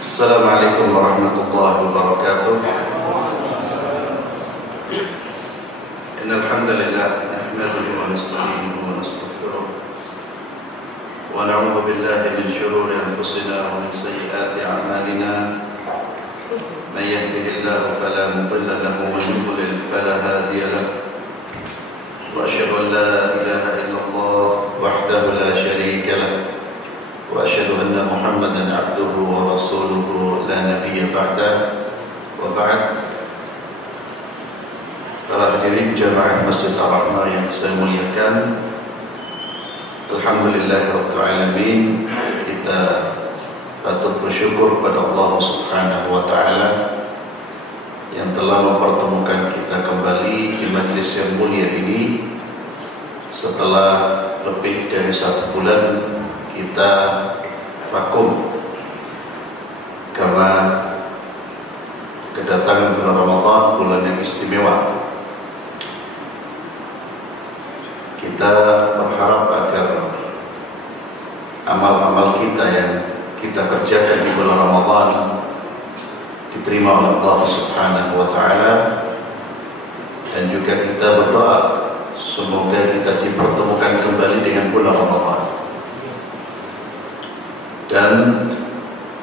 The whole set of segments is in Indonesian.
Assalamualaikum warahmatullahi wabarakatuh. Innal hamdalillah nahmaduhu wa nasta'inuhu wa nastaghfiruh wa na'udzu billahi min shururi anfusina wa min sayyiati a'malina. Man yahdihillahu fala mudilla lahu wa man yudlil fala hadiya lahu. Wa asyhadu an la ilaha illallah wahdahu la syarika lahu wa asyhadu anna Muhammadan abduhu wa rasuluhu la nabiyya ba'da. Wa ba'd. Para hadirin jamaah Masjid Ar-Rahmah yang saya muliakan, alhamdulillahirabbil alamin, kita patut bersyukur pada Allah Subhanahu wa taala yang telah mempertemukan kita kembali di majlis yang mulia ini setelah lebih dari 1 bulan kita vakum karena kedatangan bulan Ramadan, bulan yang istimewa. Kita berharap agar amal-amal kita yang kita kerjakan di bulan Ramadan diterima oleh Allah Subhanahu wa taala, dan juga kita berdoa semoga kita dipertemukan kembali dengan bulan Ramadan. Dan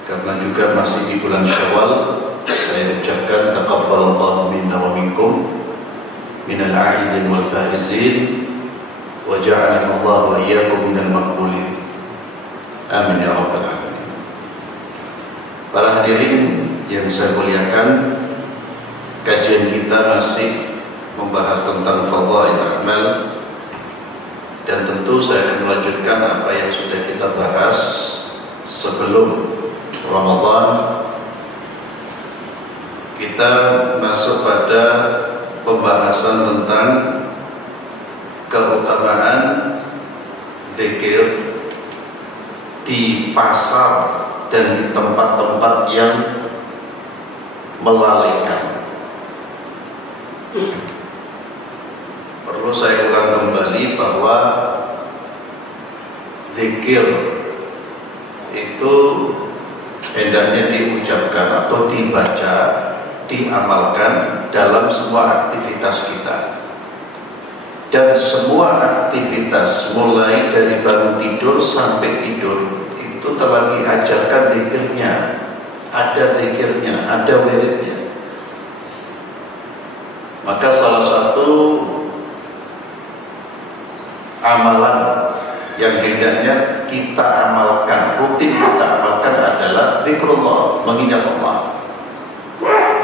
karena juga masih di bulan Syawal, saya ucapkan taqabbalallahu minna wa minkum minal a'idin wal faizin wa ja'alana Allah wa iyyakum minal maqbulin. Amin ya rabbal alamin. Para hadirin yang saya muliakan, kajian kita masih membahas tentang fadhail amal, dan tentu saya akan melanjutkan apa yang sudah kita bahas sebelum Ramadan. Kita masuk pada pembahasan tentang keutamaan zikir di pasar dan di tempat-tempat yang melalaikan. Perlu saya ulang kembali bahwa zikir itu hendaknya diucapkan atau dibaca, diamalkan dalam semua aktivitas kita. Dan semua aktivitas mulai dari bangun tidur sampai tidur itu telah diajarkan zikirnya, ada zikirnya, ada wiridnya. Maka salah satu amalan yang hendaknya kita amalkan, rutin kita amalkan adalah zikrullah, mengingat Allah.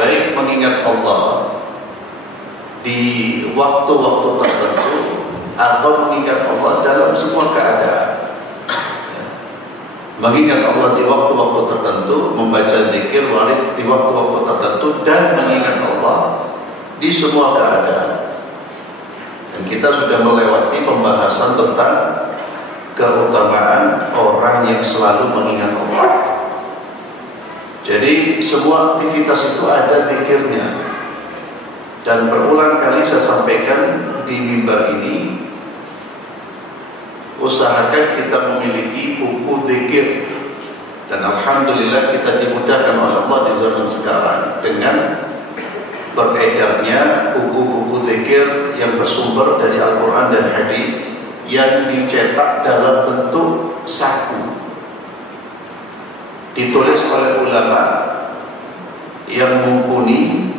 Baik mengingat Allah di waktu-waktu tertentu atau mengingat Allah dalam semua keadaan. Mengingat Allah di waktu-waktu tertentu, membaca zikir warid di waktu-waktu tertentu, dan mengingat Allah di semua keadaan. Dan kita sudah melewati pembahasan tentang keutamaan orang yang selalu mengingat Allah. Jadi semua aktivitas itu ada zikirnya. Dan berulang kali saya sampaikan di mimbar ini, usahakan kita memiliki buku zikir. Dan alhamdulillah kita dimudahkan oleh Allah di zaman sekarang dengan beredarnya buku-buku zikir yang bersumber dari Al-Quran dan hadis, yang dicetak dalam bentuk saku, ditulis oleh ulama yang mumpuni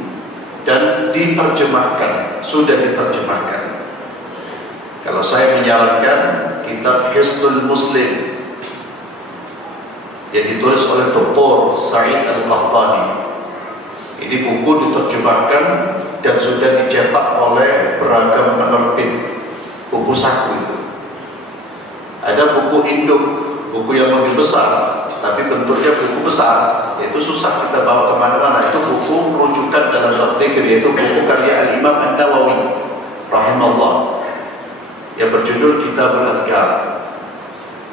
dan diterjemahkan, sudah diterjemahkan. Kalau saya menyarankan kitab Hisnul Muslim yang ditulis oleh Dr. Sa'id Al-Qahtani. Ini buku diterjemahkan dan sudah dicetak oleh beragam penerbit, buku saku itu. Ada buku induk, buku yang lebih besar, tapi bentuknya buku besar, itu susah kita bawa kemana-mana. Itu buku rujukan dalam bab zikir, yaitu buku karya Al-Imam An-Nawawi rahimahullah yang berjudul Kitab Al-Azkar.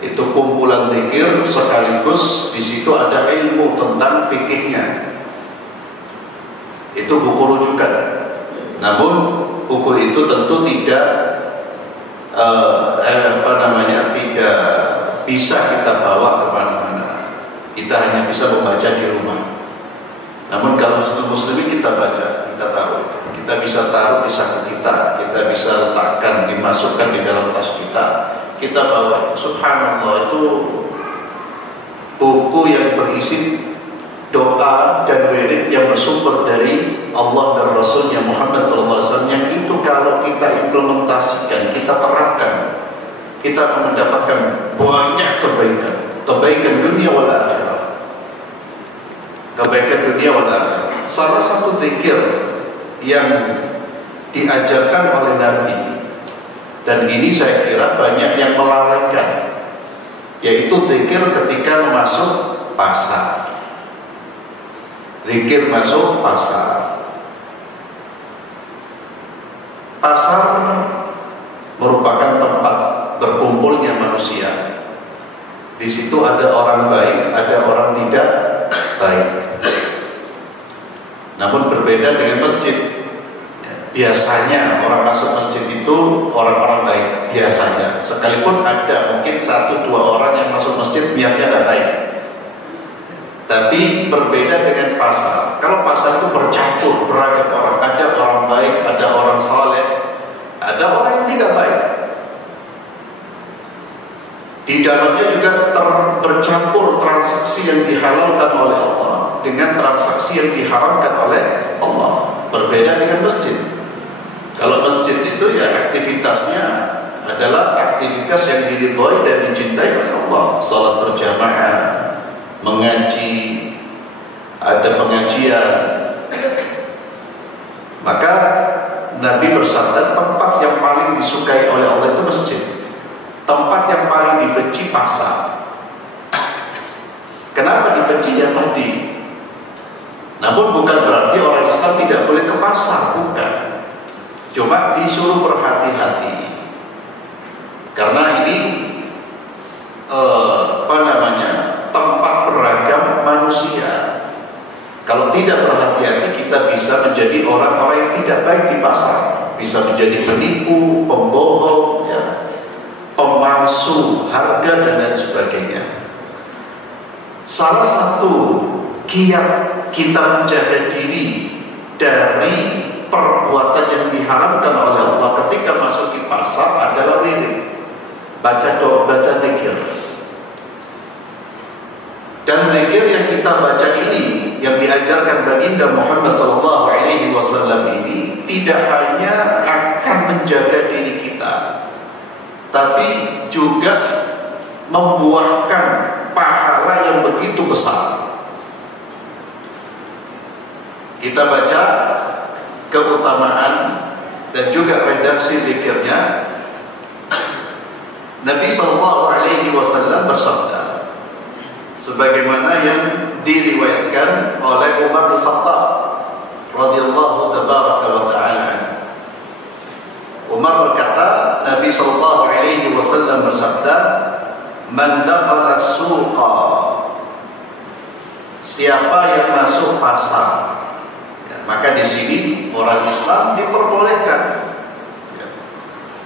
Itu kumpulan zikir sekaligus di situ ada ilmu tentang fikihnya. Itu buku rujukan. Namun buku itu tentu tidak bisa kita bawa kemana-mana. Kita hanya bisa membaca di rumah. Namun kalau Hisnul Muslimin kita baca, kita tahu, kita bisa taruh di saku kita bisa letakkan, dimasukkan di dalam tas kita bawa. Subhanallah, itu buku yang berisi doa dan wirid yang bersumber dari Allah dan Rasulnya Muhammad SAW, yang itu kalau kita implementasikan, kita terapkan, kita akan mendapatkan banyak kebaikan dunia wal akhirah. Kebaikan dunia wal akhirah. Salah satu zikir yang diajarkan oleh Nabi, dan ini saya kira banyak yang melalaikan, yaitu zikir ketika masuk pasar. Zikir masuk pasar. Pasar merupakan tempat berkumpulnya manusia. Di situ ada orang baik, ada orang tidak baik. Namun berbeda dengan masjid. Biasanya orang masuk masjid itu orang-orang baik, biasanya. Sekalipun ada mungkin 1-2 orang yang masuk masjid niatnya tidak baik. Tapi berbeda dengan pasar. Kalau pasar itu bercampur beragam orang. Ada orang baik, ada orang saleh, ada orang yang tidak baik. Di dalamnya juga bercampur transaksi yang dihalalkan oleh Allah dengan transaksi yang diharamkan oleh Allah. Berbeda dengan masjid. Kalau masjid itu ya aktivitasnya adalah aktivitas yang diridhoi dan dicintai oleh Allah. Salat berjamaah, mengaji, ada pengajian. Maka Nabi bersabda, tempat yang paling disukai oleh Allah itu masjid. Tempat yang paling dibenci pasar. Kenapa dibenci? Ya tadi. Namun bukan berarti orang Islam tidak boleh ke pasar, bukan. Cuma disuruh berhati-hati. Karena ini tempat beragam manusia. Kalau tidak berhati-hati, kita bisa menjadi orang-orang yang tidak baik di pasar. Bisa menjadi penipu, pembohong, ya, pemalsu harga dan lain sebagainya. Salah satu kiat kita menjaga diri dari perbuatan yang diharamkan oleh Allah ketika masuk di pasar adalah wirid, baca doa, baca zikir. Dan zikir yang kita baca ini, yang diajarkan baginda Muhammad SAW ini, tidak hanya akan menjaga diri kita, tapi juga membuahkan pahala yang begitu besar. Kita baca keutamaan dan juga redaksi zikirnya. Nabi SAW bersabda, sebagaimana yang diriwayatkan oleh Umar Al-Khattab radhiyallahu tabaraka wa ta'ala. Umar berkata, Nabi SAW bersabda, man dakhala suqa, siapa yang masuk pasar. Maka di sini orang Islam diperbolehkan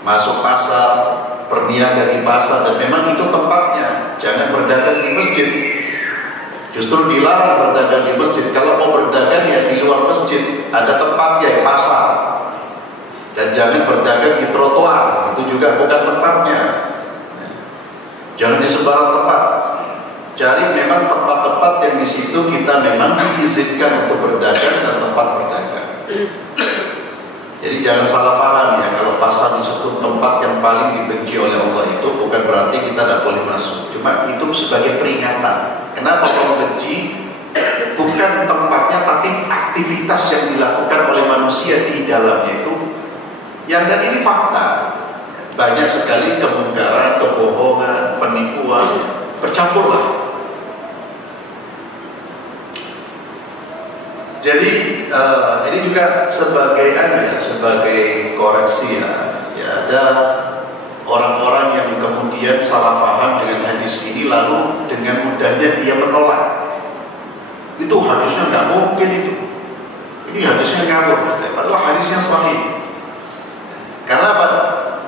masuk pasar, berniaga di pasar, dan memang itu tempatnya. Jangan berdagang di masjid. Justru dilarang berdagang di masjid. Kalau mau berdagang ya di luar masjid, ada tempatnya, pasar. Dan jangan berdagang di trotoar, itu juga bukan tempatnya. Jangan di sembarang tempat. Cari memang tempat-tempat yang di situ kita memang diizinkan untuk berdagang dan tempat berdagang. Jadi jangan salah paham ya, kalau pasar disebut tempat yang paling dibenci oleh Allah itu bukan berarti kita tidak boleh masuk. Cuma itu sebagai peringatan. Kenapa Allah benci? Bukan tempatnya, tapi aktivitas yang dilakukan oleh manusia di dalamnya itu. Yang dan ini fakta. Banyak sekali kemungkaran, kebohongan, penipuan, bercampurlah. Jadi ini juga sebagai koreksi ya, ada orang-orang yang kemudian salah paham dengan hadis ini, lalu dengan mudahnya dia menolak. Itu hadisnya nggak mungkin itu. Ini hadisnya ngawur, padahal hadisnya sahih. Karena apa?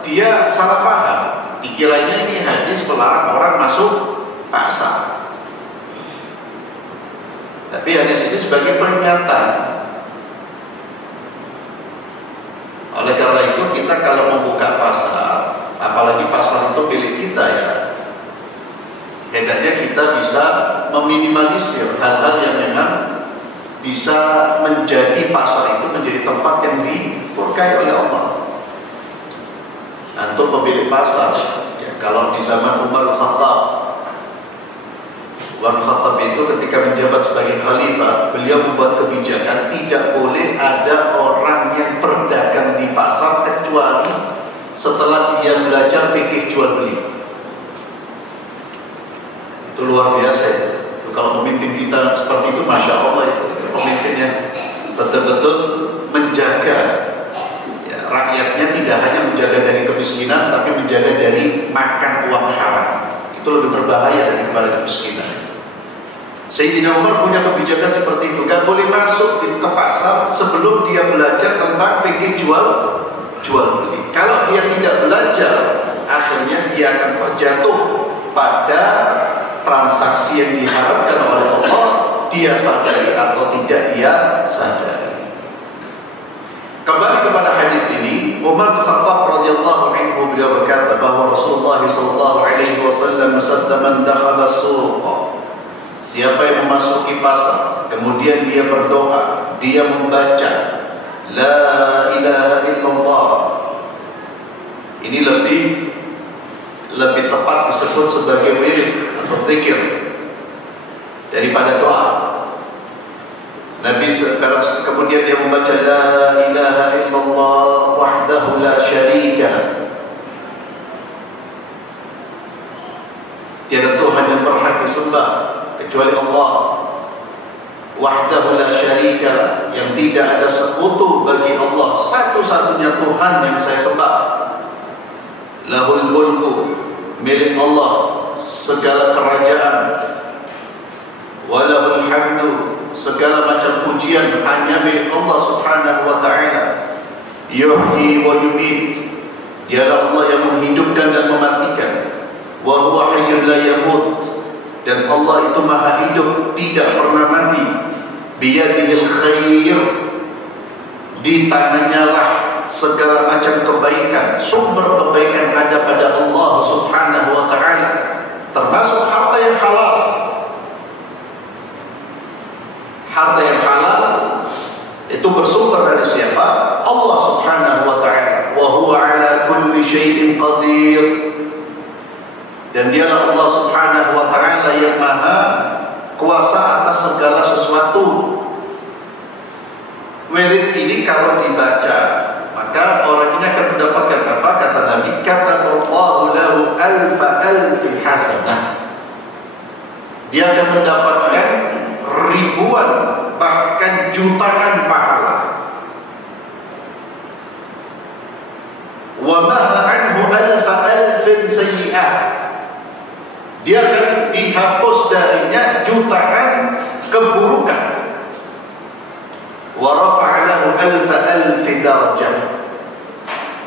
Dia salah paham. dikiranya ini hadis melarang orang masuk pasar. Tapi hadis ini sebagai peringatan. Oleh karena itu kita kalau membuka pasar, apalagi pasar itu milik kita ya, hendaknya kita bisa meminimalisir hal-hal yang memang bisa menjadi pasar itu menjadi tempat yang dimurkai oleh Allah. Untuk pemilik pasar, ya, kalau di zaman Umar Khattab itu ketika menjabat sebagai khalifah, beliau membuat kebijakan tidak boleh ada orang yang berdagang di pasar kecuali setelah dia belajar fikih jual beli. Itu luar biasa ya. Kalau pemimpin kita seperti itu, masya Allah, itu pemimpin yang betul-betul menjaga ya, rakyatnya, tidak hanya menjaga dari kemiskinan, tapi menjaga dari makan uang haram. Itu lebih berbahaya daripada kemiskinan. Sayyidina Umar punya kebijakan seperti itu, gak boleh masuk ke pasar sebelum dia belajar tentang fikih jual beli. Kalau dia tidak belajar, akhirnya dia akan terjatuh pada transaksi yang diharapkan oleh Allah, dia sadari atau tidak dia sadari. Kembali kepada hadis ini, Umar bin Khattab radhiyallahu anhu beliau berkata bahwa Rasulullah sallallahu alaihi wasallam bersabda, "Man dakhala as-suq." Siapa yang memasuki pasar, kemudian dia berdoa, dia membaca La ilaha illallah. Ini lebih tepat disebut sebagai wirid atau zikir daripada doa. Nabi kemudian dia membaca La ilaha illallah wahdahu la syarika lah. Tiada Tuhan yang berhak disembah kecuali Allah. Wahdahu la syarika lah, yang tidak ada sekutu bagi Allah, satu-satunya Tuhan yang saya sembah. Lahul mulku, milik Allah segala kerajaan. Walahul hamdu, segala macam pujian hanya milik Allah subhanahu wa ta'ala. Yuhyi wa yumit, dialah Allah yang menghidupkan dan mematikan. Wa huwa hayyun la yamut, dan Allah itu maha hidup, tidak pernah mati. Biyadihil khair, di tangannya lah segala macam kebaikan. Sumber kebaikan ada pada Allah subhanahu wa ta'ala, termasuk harta yang halal. Harta yang halal itu bersumber dari siapa? Allah subhanahu wa ta'ala. Wa huwa ala kulli syai'in qadir, dan dialah Allah subhanahu wa ta'ala yang maha kuasa atas segala sesuatu. Wirid ini kalau dibaca, maka orang ini akan mendapatkan apa? Kata Nabi, kataballahu lahu alfi hasanah. Dia akan mendapatkan ribuan, bahkan jutaan pahala. Wa maha anhu alfin sayyi'ah, dia akan dihapus darinya jutaan keburukan. Wa rafa'a lahu alfi darajah,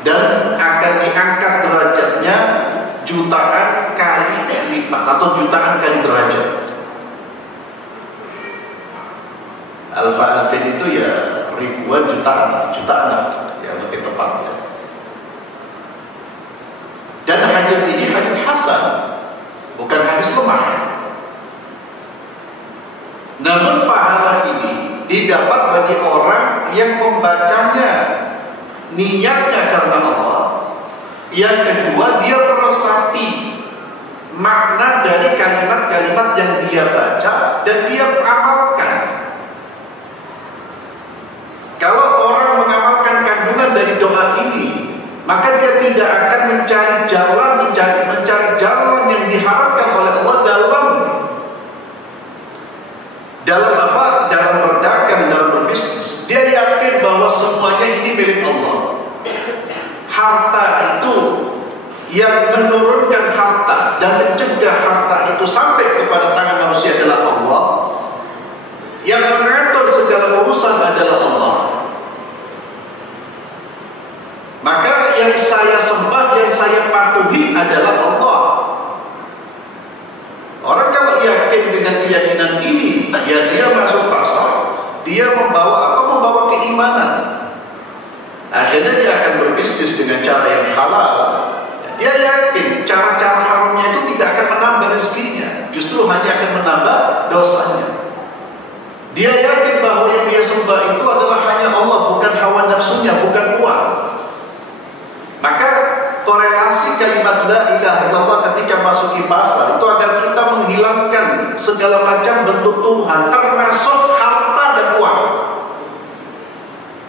dan akan diangkat derajatnya jutaan kali lipat atau jutaan kali derajat. Alfin itu ya ribuan, jutaan ya lebih tepatnya. Dan hadis ini hadis hasan, bukan hadis lemah. Namun pahala ini didapat bagi orang yang membacanya niatnya karena Allah. Yang kedua, dia meresapi makna dari kalimat-kalimat yang dia baca dan dia amalkan. Kalau orang mengamalkan kandungan dari doa ini, maka dia tidak akan mencari jalan yang diharapkan oleh Allah dalam apa? Dalam berdagang, dalam berbisnis. Dia yakin bahwa semuanya ini milik Allah. Harta itu, yang menurunkan harta dan mencegah harta itu sampai kepada tangan manusia adalah Allah. Yang mengatur segala urusan adalah Allah. Maka yang saya sembah, yang saya patuhi adalah Allah. Orang kalau yakin dengan keyakinan ini, ya dia masuk pasar, dia membawa apa? Membawa keimanan. Akhirnya dia akan berbisnis dengan cara yang halal. Dia yakin cara-cara haramnya itu tidak akan menambah rezekinya, justru hanya akan menambah dosanya. Dia yakin bahwa yang dia sembah itu adalah hanya Allah, bukan hawa nafsunya, bukan uang. Maka korelasi kalimat la ilaha illallah ketika masuki pasar itu agar kita menghilangkan segala macam bentuk Tuhan, termasuk harta dan uang.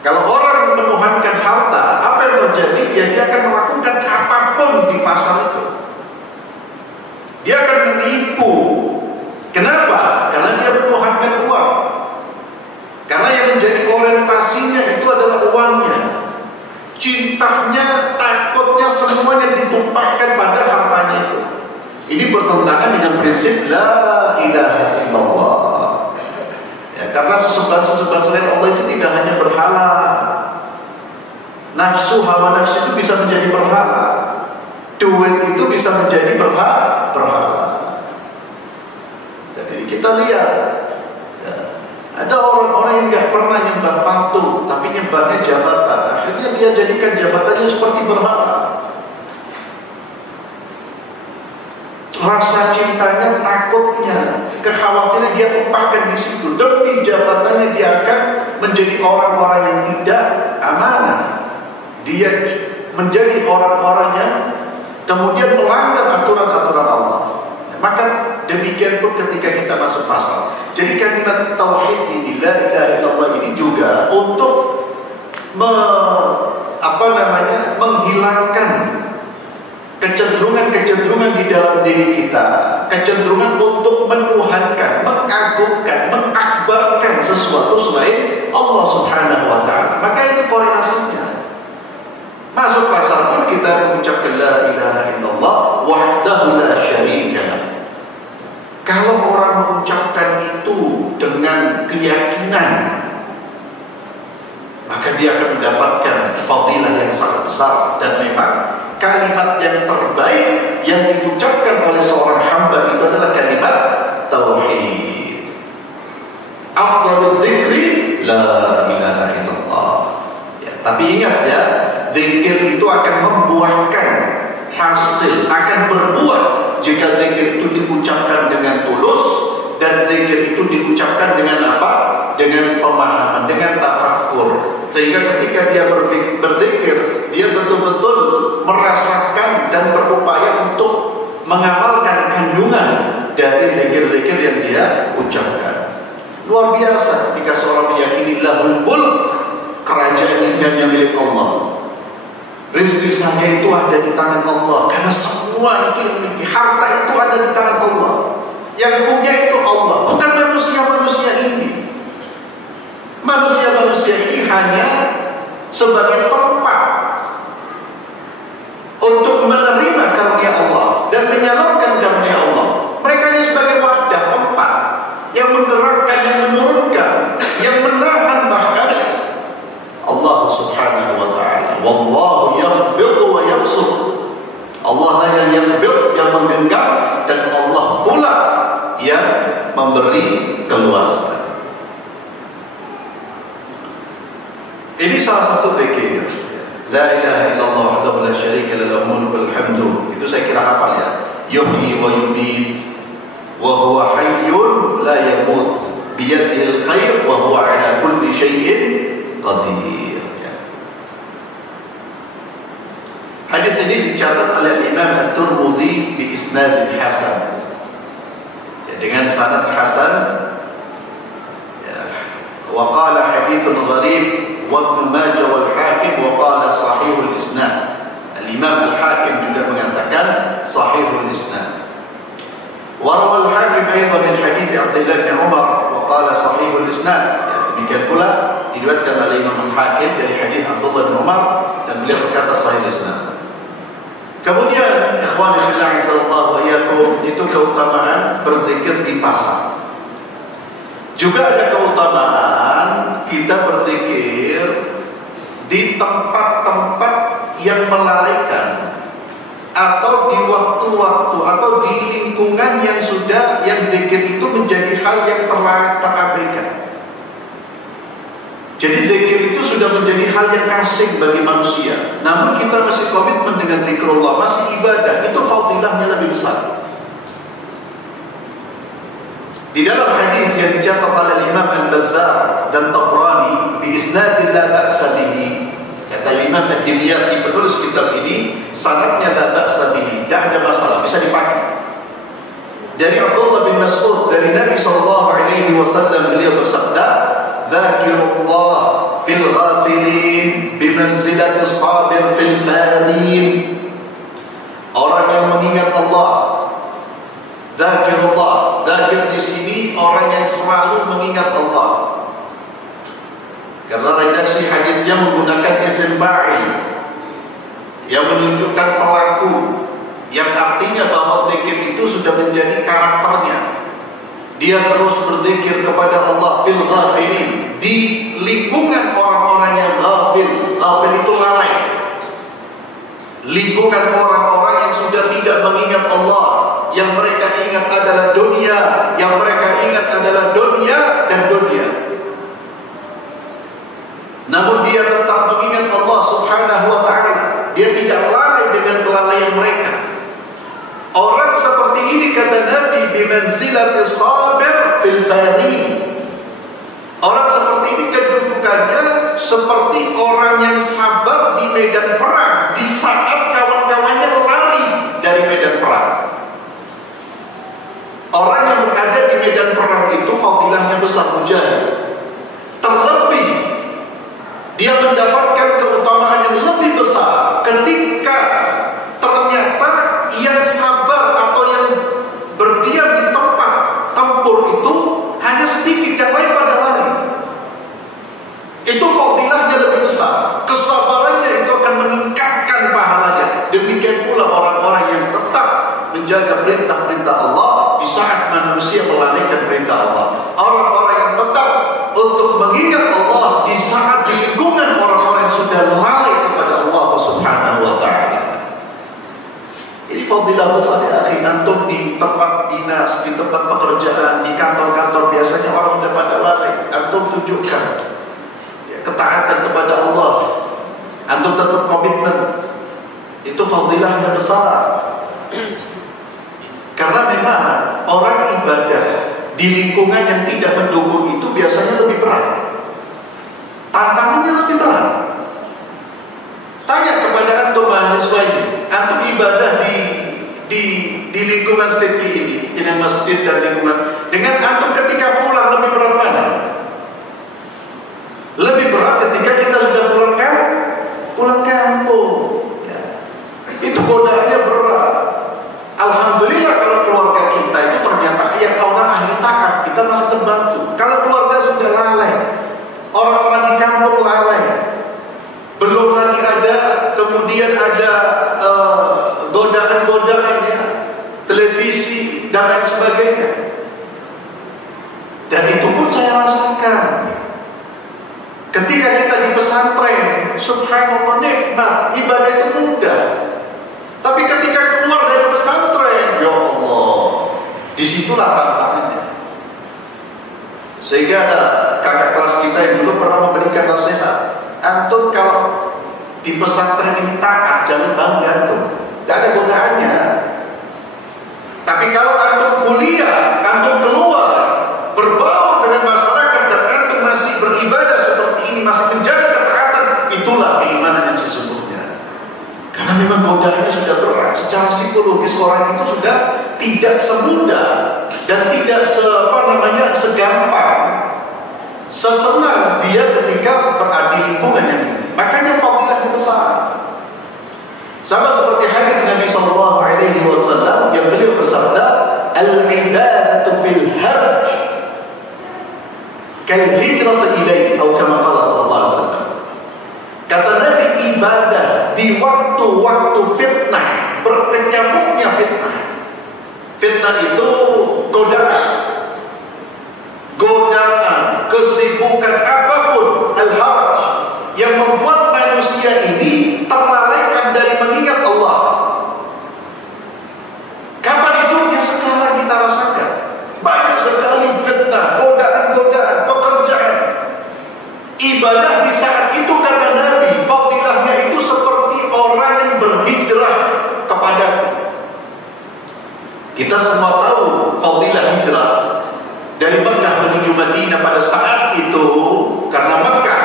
Kalau orang menuhankan harta, apa yang terjadi? Ya dia akan melakukan apapun di pasar itu. Dia akan menipu. Kenapa? Karena dia menuhankan uang. Karena yang menjadi orientasinya itu adalah uangnya. Cintanya, takutnya, semuanya ditumpahkan pada hartanya itu. Ini bertentangan dengan prinsip la ilaha illallah. Ya, karena sesembahan-sesembahan selain Allah itu tidak hanya berhala. Nafsu, hawa nafsu itu bisa menjadi berhala. Duit itu bisa menjadi berhala. Jadi kita lihat, ya, ada orang-orang yang nggak pernah nyembah patung, tapi nyembahnya jabatan. Akhirnya dia jadikan jabatannya seperti berhala. Rasa cintanya, takutnya, kekhawatiran dia tumpahkan di situ. Demi jabatannya dia akan menjadi orang-orang yang tidak amanah. Dia menjadi orang-orang yang kemudian melanggar aturan-aturan Allah. Maka demikian pun ketika kita masuk pasar. Jadi kalimat tauhid ini, la ilaha illallah ini juga untuk menghilangkan kecenderungan-kecenderungan di dalam diri kita, kecenderungan untuk menuhankan, mengagungkan, mengakbarkan sesuatu selain Allah Subhanahu wa taala. Maka itu korelasinya. Masuk pasar pun kita mengucapkan la ilaha illallah wahdahu la syarika lah. Kalau orang mengucapkan itu dengan keyakinan, maka dia akan mendapatkan fadilah yang sangat besar. Dan memang kalimat yang terbaik yang diucapkan oleh seorang hamba itu adalah kalimat tauhid. Afdhalul dzikri la ilaha illallah. Ya, tapi ingat ya, zikir itu akan membuahkan hasil, akan berbuah jika zikir itu diucapkan dengan tulus dan zikir itu diucapkan dengan apa? Dengan pemahaman, dengan tafakkur. Sehingga ketika dia berzikir, dia betul-betul merasakan dan berupaya untuk mengamalkan kandungan dari zikir-zikir yang dia ucapkan. Luar biasa ketika seorang meyakini lahul mulk, kerajaan ini hanya milik Allah. Rezeki saya itu ada di tangan Allah, karena semua itu yang memiliki harta itu ada di tangan Allah. Yang punya itu Allah, bukan manusia-manusia ini. Manusia-manusia ini hanya sebagai tempat untuk menerima karunia Allah dan menyalurkan karunia Allah. Mereka ini sebagai wadah, tempat yang menggerakkan, yang menurunkan, yang menahan bahkan Allah Subhanahu wa taala. Wallahu yaqbidu wa yabsut. Allah lah yang yaqbid, yang menggenggam, dan Allah pula yang memberi keluasan. Ini salah satu zikir. La ilaha illallah wahdahu la syarika lahu mulkul hamdu. Itu saya kira hafal ya. Yuhyi wa yumiit wa huwa hayyun la yamut biyadihil khair wa huwa ala kulli syai'in qadir. Hadis ini dicatat oleh Imam At-Tirmidzi bi isnad hasan. Dengan sanad hasan. Wa qala haditsun gharib wa Ibnu Majah wal Hakim wa qala sahihul isnad. Al-Imam Al-Hakim juga mengatakan sahihul isnad. Wa rawa Al-Hakim aidan min hadits Abdullah bin Umar wa qala sahihul isnad. Demikian pula diriwayatkan oleh Imam Al-Hakim dari hadis Abdullah bin Umar dan beliau berkata sahihul isnad. Kemudian ikhwan fillah sallallahu alaihi itu keutamaan berzikir di pasar. Juga ada keutamaan kita berzikir di tempat-tempat yang melalaikan atau di waktu-waktu atau di lingkungan yang sudah yang zikir itu menjadi hal yang terabaikan. Jadi zikir itu sudah menjadi hal yang asing bagi manusia. Namun kita masih komitmen dengan zikrullah, masih ibadah. Itu fadilahnya lebih besar. Di dalam hadis yang dicatat oleh Imam Al-Bazzar dan Tabrani bi isnadin la ba'sa bihi, kata Imam Ad-Dimyati penulis kitab ini, sanadnya la ba'sa bihi, tidak ada masalah, bisa dipakai. Dari Abdullah bin Mas'ud dari Nabi SAW, beliau bersabda, "Dzakirullah fil ghafilin bimanzilati sabir fil fanin." Orang yang mengingat Allah, dzakirullah, dzakir di sini orang yang selalu mengingat Allah. Karena redaksi hadisnya menggunakan isim fa'il yang menunjukkan pelaku, yang artinya bahwa zikir itu sudah menjadi karakternya. Dia terus berzikir kepada Allah fil ghafilin, di lingkungan orang-orang yang ghafil. Ghafil itu lalai. Lingkungan orang-orang yang sudah tidak mengingat Allah, yang mereka ingat adalah dunia, yang mereka ingat adalah dunia dan dunia. Namun dia tetap mengingat Allah Subhanahu wa ta'ala. Dia tidak lalai dengan kelalaian mereka. Orang seperti ini, kata Nabi, bimanzilati sabir fil fani. Orang seperti ini kedudukannya seperti orang yang sabar di medan perang di saat kawan-kawannya lari dari medan perang. Orang yang berada di medan perang itu fadilahnya besar mujahid. Terlebih dia mendapatkan keutamaan yang lebih besar ketika ternyata yang sabar atau yang berdiam di tempat tempur itu hanya sedikit, yang lain pada lari. Itu fadilahnya lebih besar. Kesabarannya itu akan meningkatkan pahalanya. Demikian pula orang-orang yang tetap menjaga perintah-perintah Allah di saat manusia melalaikan perintah Allah. Orang-orang yang tetap untuk mengingat Allah di saat di lingkungan orang-orang yang sudah lalai kepada Allah Subhanahu wa ta'ala. Ini fadilah besar ya akhi. Antum di tempat dinas, di tempat pekerjaan, di kantor-kantor biasanya orang sudah pada lalai. Antum tunjukkan ya, ketaatan kepada Allah. Antum tetap komitmen. Itu fadilahnya besar. Karena memang orang ibadah di lingkungan yang tidak mendukung itu biasanya lebih berat. Tantangannya lebih berat. Tanya kepada antum mahasiswa ini, antum ibadah di lingkungan seperti ini, dengan masjid dan lingkungan, dengan antum ketika pulang lebih berat mana? Lebih berat ketika kita sudah pulang kampung. Ya. Itu godaannya berat. Alhamdulillah kalau keluarga kita itu ternyata yang orang ahli takab, kita masih terbantu. Kalau keluarga sudah lalai, orang-orang di kampung lalai, belum lagi kemudian ada godaan-godaannya, televisi dan lain sebagainya. Dan itu pun saya rasakan. Ketika kita di pesantren, subhanallah nikmat, ibadah itu mudah. Tapi ketika keluar dari pesantren, ya Allah, disitulah tantangannya. Sehingga ada kakak kelas kita yang dulu pernah memberikan nasihat, antum kalau di pesantren ini taat, jangan bangga tuh, tidak ada godaannya. Tapi kalau antum kuliah, antum keluar, berbaur dengan masyarakat dan antum masih beribadah seperti ini, masih menjaga ketaatan, itulah keimanan yang sesungguhnya. Karena memang godaannya sudah berat. Secara psikologis orang itu sudah tidak semudah dan tidak segampang, sesenang dia ketika berada di lingkungan yang ini. Makanya fadilahnya besar. Sama seperti hadis Nabi SAW yang beliau bersabda, al-ibadatu fil harj kal hijrat ilaihi, atau kama qala sallallahu alaihi wasallam. Kata Nabi, ibadah di waktu-waktu fitnah, berkecamuknya fitnah. Fitnah itu godaan, kesibukan apapun, al-haraj, yang membuat manusia ini terlalaikan dari mengingat Allah. Kita semua tahu fadilah hijrah dari Mekah menuju Madinah pada saat itu, karena Mekah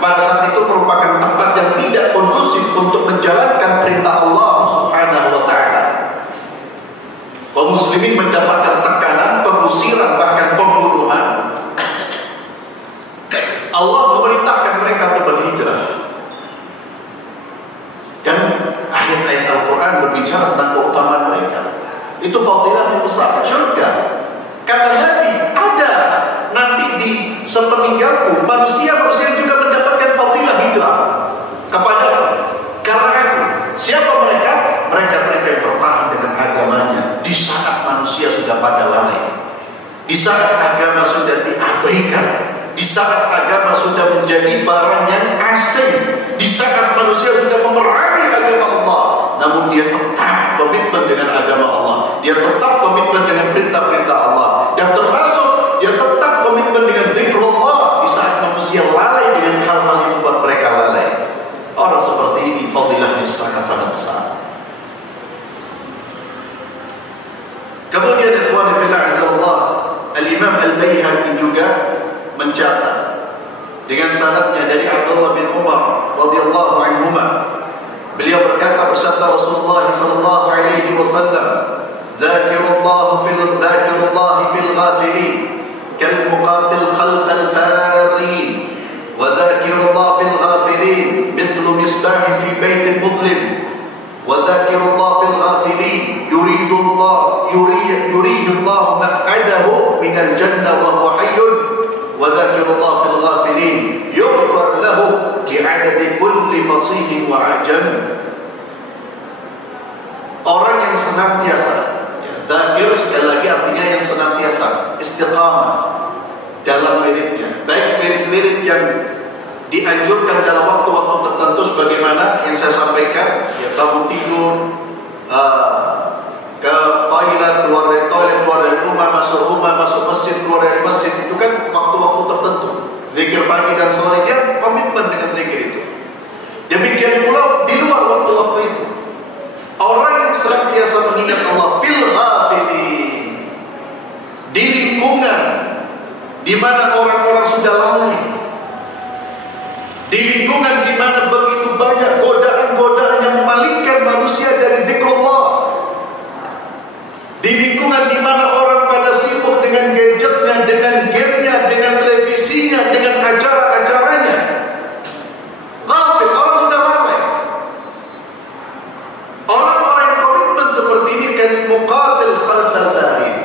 pada saat itu merupakan tempat yang tidak kondusif untuk menjalankan perintah Allah Subhanahu wa taala. Kaum muslimin mendapatkan tekanan, pengusiran, bahkan pembunuhan. Allah memerintahkan mereka untuk berhijrah. Dan ayat-ayat Al-Quran berbicara tentang keutamaan mereka. Itu fadilah yang besar, syurga. Kata Nabi, ada nanti di sepeninggalku manusia juga mendapatkan fadilah hijrah kepada karena siapa mereka? Mereka yang bertahan dengan agamanya di saat manusia sudah pada lalai, di saat agama sudah diabaikan, di saat agama sudah menjadi barang yang asing, di saat manusia sudah memerangi agama Allah, namun dia tetap komitmen dengan agama Allah, dia tetap komitmen dengan perintah-perintah Allah, dan termasuk dia tetap komitmen dengan zikrullah di saat manusia lalai dengan hal-hal yang membuat mereka lalai. Orang seperti ini fadilahnya sangat-sangat besar. Kemudian ikhwan fillah azza Al-Imam Al-Baihaqi juga mencatat dengan sanadnya dari Abdullah bin Umar radhiyallahu anhuma, beliau berkata, bersabda Rasulullah sallallahu alaihi wasallam, "Dzakirullah fil ghafilin kal muqatil khalfal farin, wa dzakirullah fil ghafilin mithlu misbah fi baitin mudlim, wa dzakirullah fil ghafilin yuridullah maq'adahu minal jannah wa huwa hayyun, wa dzakirullah fil ghafilin yughfar lahu bi'adadi kulli fasih wa ajam." Orang yang senantiasa, dzakir sekali lagi artinya yang senantiasa istiqamah dalam wiridnya, baik wirid-wirid yang dianjurkan dalam waktu-waktu tertentu sebagaimana yang saya sampaikan, ya bangun tidur, ke toilet, keluar dari rumah, masuk masjid, keluar dari masjid, itu kan waktu-waktu tertentu. Zikir pagi dan sore, dia komitmen dengan zikir itu. Demikian pula di luar waktu-waktu itu, orang yang senantiasa mengingat Allah fil ghafilin, di lingkungan di mana orang-orang sudah lalai, di lingkungan di mana begitu banyak godaan-godaan yang memalingkan manusia dari zikrullah, di lingkungan di mana orang pada sibuk dengan gadgetnya, dengan gamenya, dengan televisinya, dengan acara-acaranya. Ghafil, orang sudah lalai. Orang-orang yang komitmen seperti ini kan muqatil khalfal farin,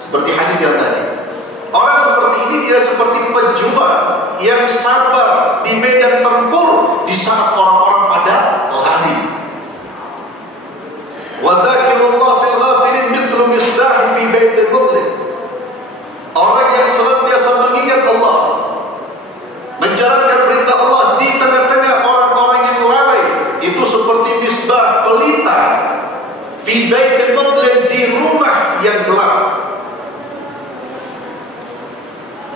seperti hadis yang tadi. Orang seperti ini dia seperti pejuang yang sabar di medan tempur di saat orang-orang pada lari. Wa dzakirullah fil ghafilin mithlu misbah fi baitil mudlim. Orang yang senantiasa mengingat Allah, menjalankan perintah Allah di tengah-tengah orang-orang yang lalai, itu seperti misbah pelita fi baitil mudlim, di rumah yang gelap.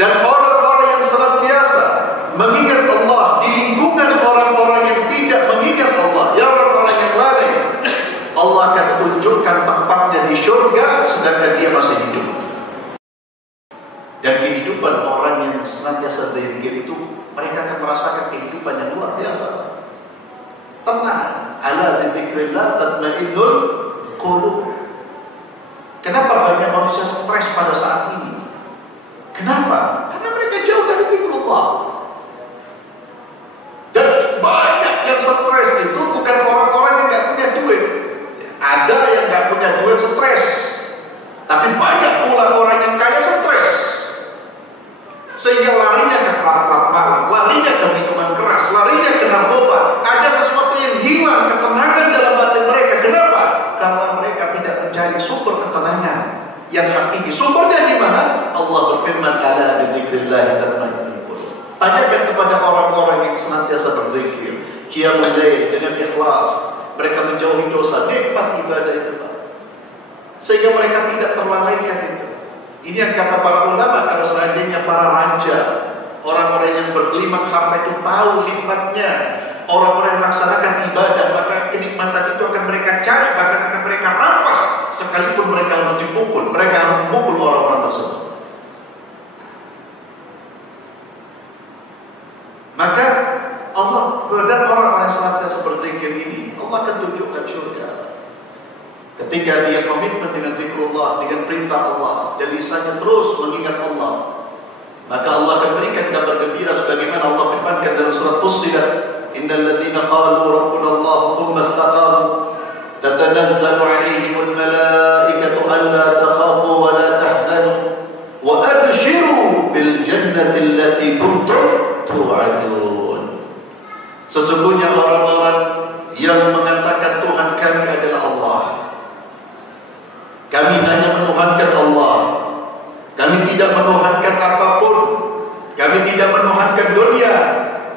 Dan orang-orang yang senantiasa mengingat Allah di lingkungan orang-orang yang tidak mengingat Allah, ya orang-orang yang lalai, Allah akan tunjukkan tempatnya di syurga sedangkan dia masih hidup. Dan kehidupan orang yang senantiasa zikir itu, mereka akan merasakan kehidupan yang luar biasa. Tenang, ala dzikrillah tatmainnul qulub. Kenapa banyak manusia stres pada saat ini? Kenapa? Karena mereka jauh dari zikrullah. Dan banyak yang stres itu bukan orang-orang yang gak punya duit. Ada yang gak punya duit stres, tapi banyak pula orang yang kaya stres, sehingga larinya ke klub-klub malam, larinya ke minuman keras, larinya ke narkoba. Ada sesuatu yang hilang, ketenangan dalam batin mereka. Kenapa? Karena mereka tidak mencari sumber ketenangan yang hakiki. Sumbernya di mana? Allah berfirman, ala bidzikrillah tatmainnul qulub. Tanyakan kepada orang-orang yang senantiasa berzikir, qiyamul lail dengan ikhlas, mereka menjauhi dosa, nikmat ibadah itu, Pak. Sehingga mereka tidak terlalaikan itu. Ini yang kata para ulama, kalau seandainya para raja, orang-orang yang bergelimang harta itu tahu nikmatnya orang-orang yang melaksanakan ibadah, maka kenikmatan itu akan mereka cari, bahkan akan mereka rampas sekalipun mereka harus dipukul, mereka harus memukul orang-orang tersebut. Maka Allah dan orang-orang yang senantiasa berzikir ini, Allah akan tunjukkan surga. Ketika dia komitmen dengan zikrullah, dengan perintah Allah, dan lisannya terus mengingat Allah, maka Allah akan berikan kabar gembira sebagaimana Allah firmankan dalam surat Fussilat, innal ladzina qalu rabbuna Allah thumma istaqamu tatanazzalu 'alaihimul malaikatu alla takhafu wa la tahzanu wa abshiru bil jannati allati kuntum tu'adun. Sesungguhnya orang-orang yang mengatakan Tuhan kami adalah Allah, kami hanya menuhankan Allah, kami tidak menuhankan apapun, kami tidak menuhankan dunia,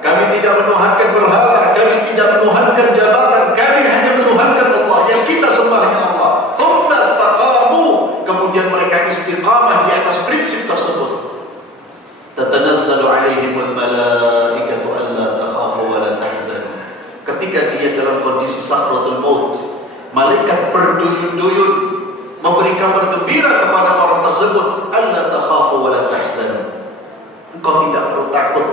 kami tidak menuhankan berhala, kami tidak menuhankan jabatan, kami hanya menuhankan Allah. Yang kita sembah hanya Allah. Thumma istaqamu, kemudian mereka istiqamah di atas prinsip tersebut. Tatanazzalu 'alaihimul malaikatu alla takhafu wa la tahzanu. Ketika dia dalam kondisi sakratul maut, malaikat berduyun-duyun memberi kabar gembira kepada orang tersebut, alla takhafu wa la tahzanu. Engkau tidak perlu takut,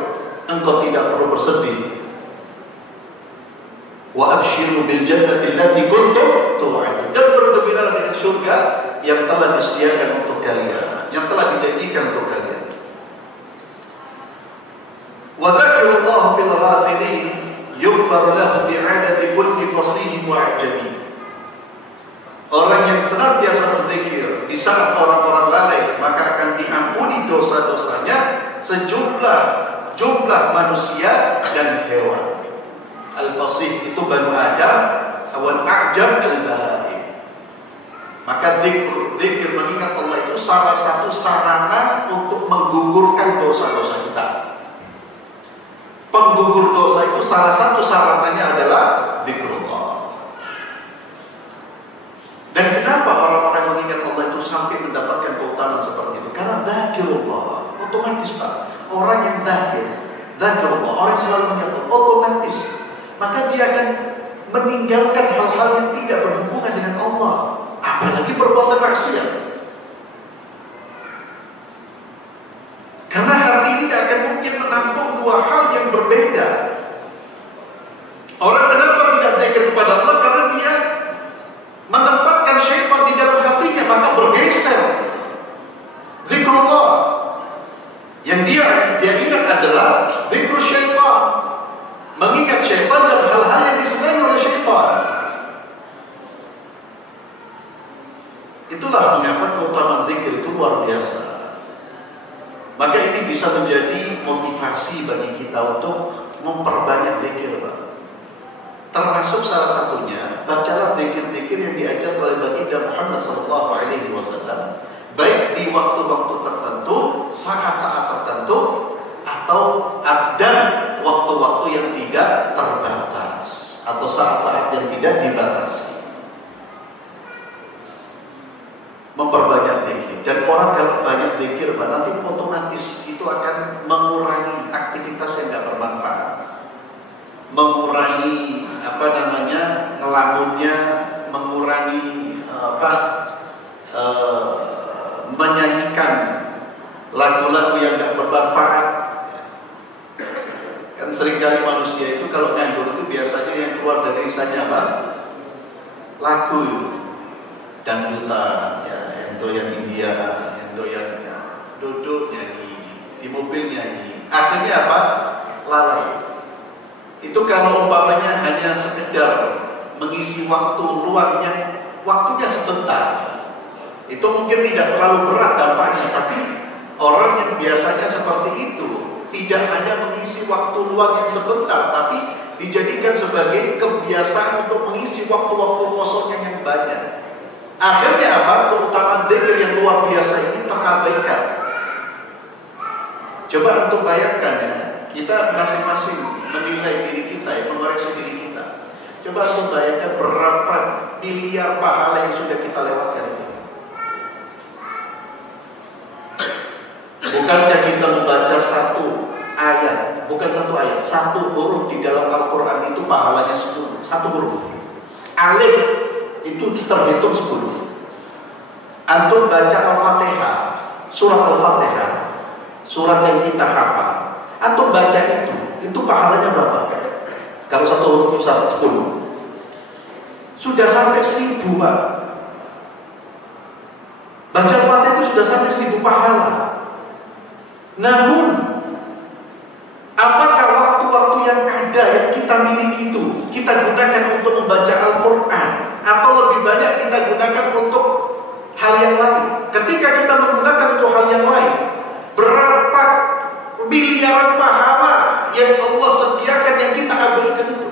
engkau tidak perlu bersedih. Wa abshiru bil jannati allati kuntum tu'adun. Dan bergembira dengan surga yang telah disediakan untuk kalian, yang telah dijanjikan untuk kalian. Wa dzakirullah fil ghafilin yughfar lahu bi'adadi kulli fasih wa ajami. Orang yang senantiasa berzikir di saat orang-orang lalai, maka akan diampuni dosa-dosanya jumlah manusia dan hewan. Al-fasih itu Banu Adam, wal a'jam al-bahari. Maka zikir mengingat Allah itu salah satu sarana untuk menggugurkan dosa-dosa kita. Penggugur dosa itu salah satu sarananya adalah zikrullah. Dan kenapa orang-orang mengingat Allah itu sampai mendapatkan keutamaan seperti itu? Karena zikrullah, otomatis Pak. Orang yang zikrullah, orang yang selalu mengingat Allah, otomatis maka dia akan meninggalkan hal-hal yang tidak berhubungan dengan Allah, apalagi perbuatan maksiat. Karena hati tidak akan mungkin menampung dua hal yang berbeda. Orang kenapa tidak zikir kepada Allah? Karena dia menempatkan syaitan di dalam hatinya, maka bergeser. Zikrullah yang dia ingat adalah zikrul syaitan, mengingat syaitan dan hal-hal yang disenangi oleh syaitan. Itulah mengapa keutamaan zikir itu luar biasa. Maka ini bisa menjadi motivasi bagi kita untuk memperbanyak zikir, Pak. Termasuk salah satunya, bacalah zikir-zikir yang diajar oleh baginda Muhammad SAW, baik di waktu-waktu tertentu, saat-saat tertentu, atau ada waktu-waktu yang tidak terbatas, atau saat-saat yang tidak dibatasi. Memperbanyak zikir. Dan orang yang banyak zikir, nanti otomatis itu akan mengurangi aktivitas yang tidak bermanfaat, mengurangi ngelamunnya, mengurangi menyanyikan lagu-lagu yang tidak bermanfaat. Kan seringkali manusia itu kalau nganggur itu biasanya yang keluar dari lisannya apa? Lagu, dangdutan, ya, yang doyan India, yang doyan duduk nyanyi, di mobil nyanyi. Akhirnya apa? Lalai. Itu kalau umpamanya hanya sekedar mengisi waktu luangnya, waktunya sebentar, itu mungkin tidak terlalu berat dampaknya. Tapi orang yang biasanya seperti itu tidak hanya mengisi waktu luang yang sebentar, tapi dijadikan sebagai kebiasaan untuk mengisi waktu-waktu kosongnya yang banyak. Akhirnya apa? Keutamaan zikir yang luar biasa ini terabaikan. Coba untuk bayangkan ya, kita masing-masing menilai diri kita, ya, mengoreksi diri kita. Coba untuk bayangkan berapa miliar pahala yang sudah kita lewatkan itu. Bukankah kita membaca satu ayat, bukan satu ayat, satu huruf di dalam Al-Quran itu pahalanya 10, satu huruf. Alif itu terhitung 10. Antum baca Al-Fatihah, surat Al-Fatihah, surat yang kita hafal. Antum baca itu pahalanya berapa? Kalau satu huruf 10, sudah sampai 1000, Pak. Baca Al-Fatihah itu sudah sampai 1000 pahala. Namun, apakah waktu-waktu yang ada yang kita miliki itu kita gunakan untuk membaca Al-Quran, atau lebih banyak kita gunakan untuk hal yang lain? Ketika kita menggunakan untuk hal yang lain, berapa miliaran pahala yang Allah sediakan yang kita abaikan itu?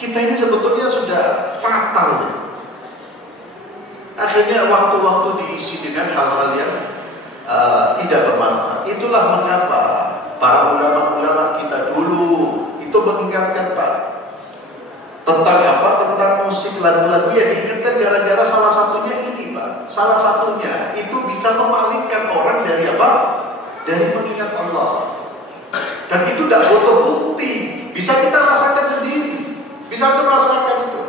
Kita ini sebetulnya sudah fatal. Akhirnya waktu-waktu diisi dengan hal-hal yang tidak bermanfaat. Itulah mengapa para ulama-ulama kita dulu itu mengingatkan, Pak, tentang apa? Tentang musik, lagu-lagu yang diingatkan gara-gara salah satunya ini, Pak. Salah satunya itu bisa memalingkan orang dari apa? Dari mengingat Allah. Dan itu tidak butuh bukti, bisa kita rasakan sendiri, bisa kita rasakan itu.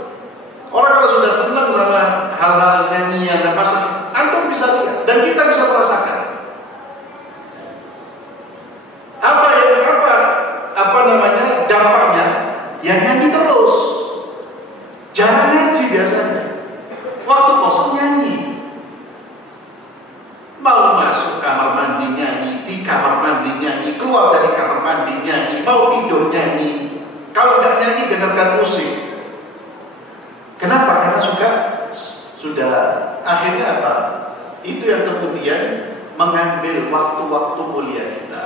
Orang kalau sudah senang sama hal-hal nyanyian dan masa, antum bisa lihat dan kita bisa merasakan. Dampaknya ya nyanyi terus, jangan ngaji biasanya. Waktu kosong nyanyi, mau masuk kamar mandi nyanyi, di kamar mandi nyanyi, keluar dari kamar mandi nyanyi, mau tidur nyanyi. Kalau nggak nyanyi dengarkan musik. Kenapa? Karena sudah akhirnya apa? Itu yang kemudian mengambil waktu-waktu mulia kita.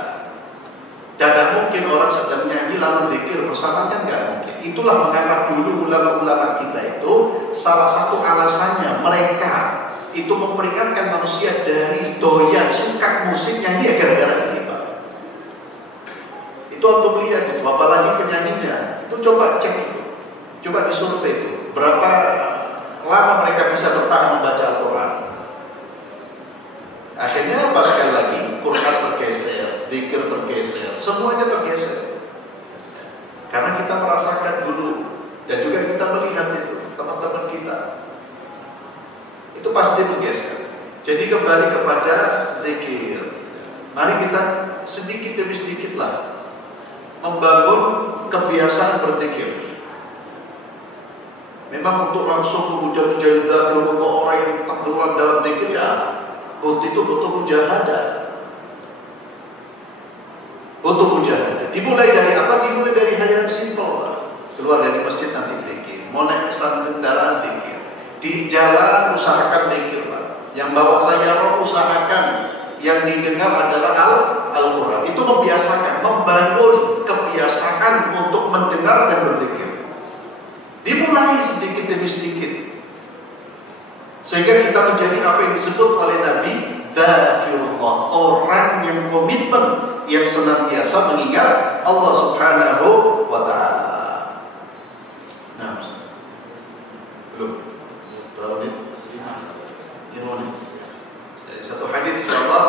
Dan tidak mungkin orang sedang nyanyi lalu zikir bersama, kan nggak mungkin. Itulah mengapa dulu ulama-ulama kita itu salah satu alasannya mereka itu memperingatkan manusia dari doyan suka musik nyanyi ya gara-gara ini, Pak. Itu untuk lihat itu, apalagi penyanyinya. Itu coba cek itu, coba disurvei itu berapa lama mereka bisa bertahan membaca Al-Quran. Akhirnya apa? Sekali lagi Quran tergeser, zikir tergeser, semuanya tergeser. Karena kita merasakan dulu dan juga kita melihat itu teman-teman kita itu pasti bergeser. Jadi kembali kepada zikir. Mari kita sedikit demi sedikit lah membangun kebiasaan berzikir. Memang untuk langsung kemudian menjadi zakir untuk orang yang tenggelam dalam zikir, ya untuk itu butuh mujahadah. Butuh mujahadah. Dimulai dari apa? Dimulai dari hal yang simpel. Keluar dari masjid nanti zikir, mau naik kendaraan zikir, di jalan usahakan zikir, Pak. Yang bawa saya roh usahakan yang didengar adalah Al-Quran. Itu membiasakan, membangun kebiasaan untuk mendengar dan berzikir. Dimulai sedikit demi sedikit, sehingga kita menjadi apa yang disebut oleh Nabi dzakirullah, orang yang komitmen, yang senantiasa mengingat Allah Subhanahu wa taala. Nah, belum berapa menit? 5 menit. Satu hadis insyaallah.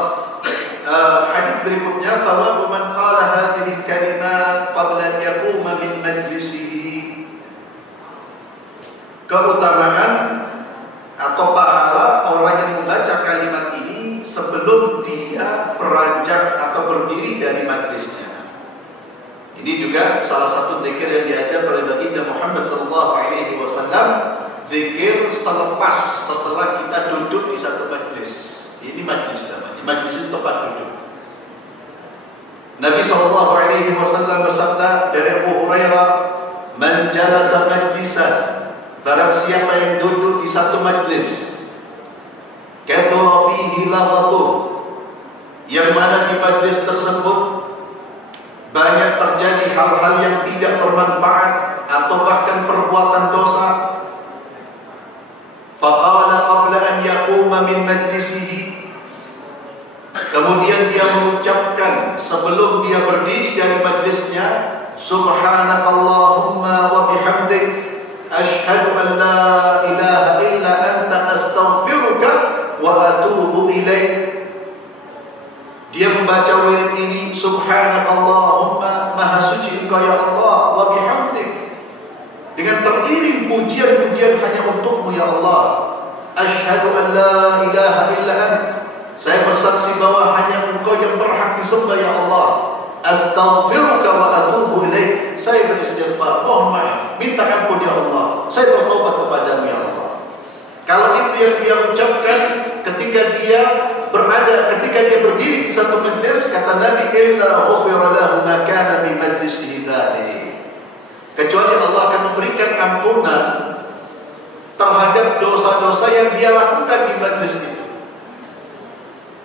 Hadis berikutnya, thawabu man qala hadhihi kalimat qabla an yaquma min majlisihi. Keutamaan atau pahala orang yang membaca kalimat ini sebelum dia beranjak atau berdiri dari majlisnya. Ini juga salah satu zikir yang diajar oleh Baginda Muhammad SAW. Zikir selepas setelah kita duduk di satu majlis. Ini majlis namanya. Majlis itu tempat duduk. Nabi SAW bersabda dari Abu Hurairah, "Man jalasa majlisan," barang siapa yang duduk di satu majlis, kathura fihi laghatuh, yang mana di majlis tersebut banyak terjadi hal-hal yang tidak bermanfaat atau bahkan perbuatan dosa. Faqala qabla an yaquma min majlisihi, kemudian dia mengucapkan sebelum dia berdiri dari majlisnya, subhanakallahumma wa bihamdik asyhadu an la ilaha illa anta astaghfiruka wa atubu ilaik. Dia membaca wirid ini, subhanakallahumma, maha suci engkau ya Allah, wa bihamdik, dengan teriring pujian-pujian hanya untukmu ya Allah. Asyhadu an la ilaha illa ant. Saya bersaksi bahwa hanya Engkau yang berhak disembah ya Allah. Astaghfiruka wa atubu ilaik. Saya beristighfar, mohon maaf, minta ampun ya Allah. Saya bertobat kepadamu ya Allah. Kalau itu yang dia ucapkan ketika dia berdiri di satu majlis, kata Nabi, illa ghufira lahu ma kana bi majlisihi dzalik. Kecuali Allah akan memberikan ampunan terhadap dosa-dosa yang dia lakukan di majlis itu,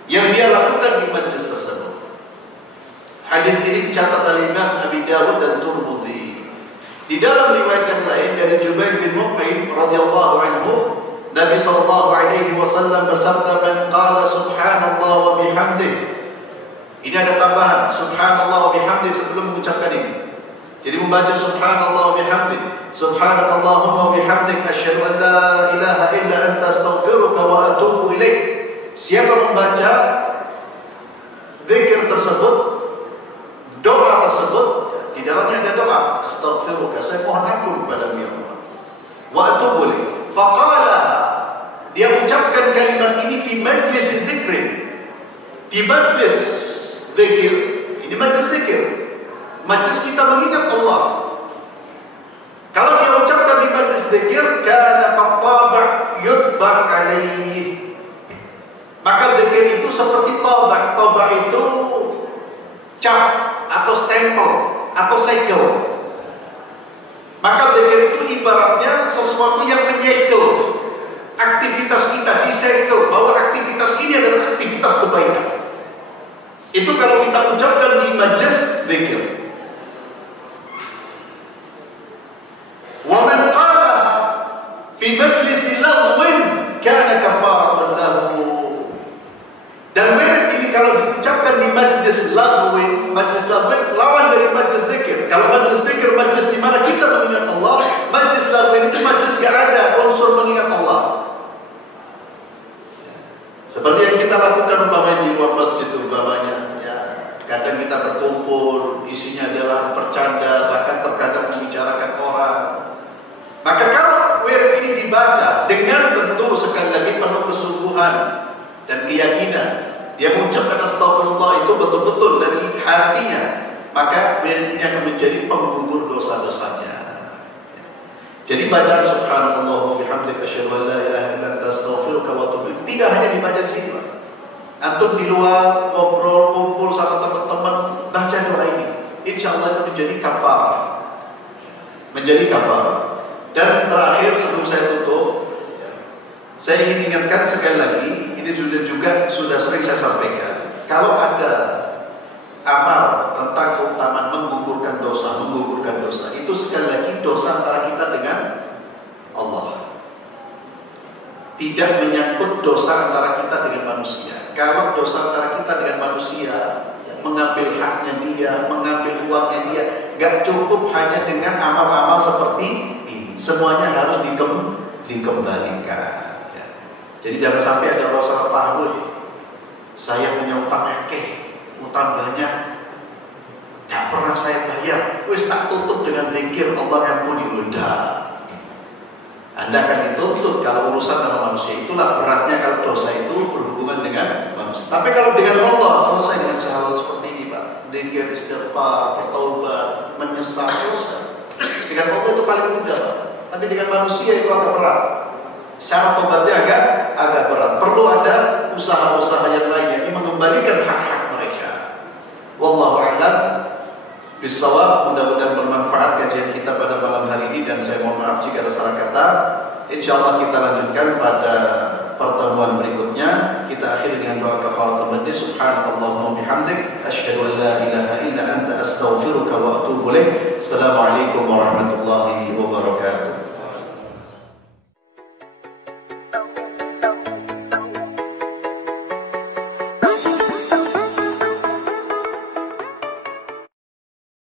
yang dia lakukan di majlis tersebut. Hadis ini dicatat oleh Imam Abi Dawud dan Tirmidzi. Di dalam riwayat yang lain dari Jubair bin Mut'im radhiyallahu anhu, Nabi sallallahu alaihi wasallam bersabda, "Man qala subhanallah wa bihamdihi." Ini ada tambahan subhanallah wa bihamdihi sebelum mengucapkan ini. Jadi membaca subhanallah wa bihamdihi, subhanakallahumma wa bihamdik, asyhadu an la ilaha illa anta, astaghfiruka wa atubu ilaik. Siapa membaca zikir tersebut, doa tersebut, di dalamnya ada doa, astaghfiruka, saya mohon ampun kepadamu ya Allah, wa atubu ilaik. Faqala, dia ucapkan kalimat ini di majlis zikr, di majlis zikir. Ini majlis zikir, majlis kita mengingat Allah. Kalau dia ucapkan di majlis zikir, kana qaba' yutba' alaihi, maka zikir itu seperti tabak. Tabak itu cap atau stempel atau segel. Maka zikir itu ibaratnya sesuatu yang menyegel aktivitas kita, disegel bahwa aktivitas ini adalah aktivitas kebaikan. Itu kalau kita ucapkan di majlis zikir. Wa man qala fi majlis laghwin kana kafaratan lahu. Dan wirid ini kalau diucapkan di majlis laghwin, lawan dari majlis zikir. Kalau majlis zikir, majlis di mana kita mengingat Allah, majlis laghwin itu majlis gak ada unsur mengingat Allah. Seperti yang kita lakukan umpamanya di luar masjid umpamanya, ya. Kadang kita berkumpul, isinya adalah bercanda, bahkan terkadang membicarakan orang. Maka kalau wirid ini dibaca dengan tentu sekali lagi penuh kesungguhan dan keyakinan, dia mengucapkan astagfirullah itu betul-betul dari hatinya, maka wirid ini akan menjadi penggugur dosa-dosanya. Jadi bacaan subhanallah wa bihamdika asyhadu an la ilaha illa anta astaghfiruka wa atubu ilaik tidak hanya dibaca di sini, Pak. Antum di luar ngobrol, kumpul sama teman-teman, baca doa ini. Insyaallah itu menjadi kafarah. Menjadi kafarah. Dan terakhir sebelum saya tutup, saya ingin ingatkan sekali lagi, ini sudah sering saya sampaikan. Kalau ada amal tentang keutamaan menggugurkan dosa, itu sekali lagi dosa antara kita dengan Allah. Tidak menyangkut dosa antara kita dengan manusia. Kalau dosa antara kita dengan manusia, mengambil haknya dia, mengambil uangnya dia, gak cukup hanya dengan amal-amal seperti ini. Semuanya harus dikembalikan. Ya. Jadi jangan sampai ada orang salah paham, saya punya utang utang banyak, gak pernah saya bayar, wis tak tutup dengan zikir Allah yang pun diunda. Anda akan dituntut kalau urusan sama manusia. Itulah beratnya kalau dosa itu berhubungan dengan manusia. Tapi kalau dengan Allah selesai dengan hal seperti ini, Pak. Zikir, istighfar, bertaubat, menyesal, selesai. Dengan Allah itu paling mudah, Pak. Tapi dengan manusia itu agak berat. Syarat tobatnya agak berat. Perlu ada usaha-usaha yang lainnya ini mengembalikan hak-hak mereka. Wallahu a'lam bissawab. Mudah-mudahan bermanfaat kajian kita pada malam hari ini, dan saya mohon maaf jika ada salah kata. Insyaallah kita lanjutkan pada pertemuan berikutnya. Kita akhiri dengan doa kafaratul majlis. Subhanallahumma bihamdik asyhadu an la ilaha illa anta astaghfiruka wa atubu ilaik. Assalamualaikum warahmatullahi wabarakatuh.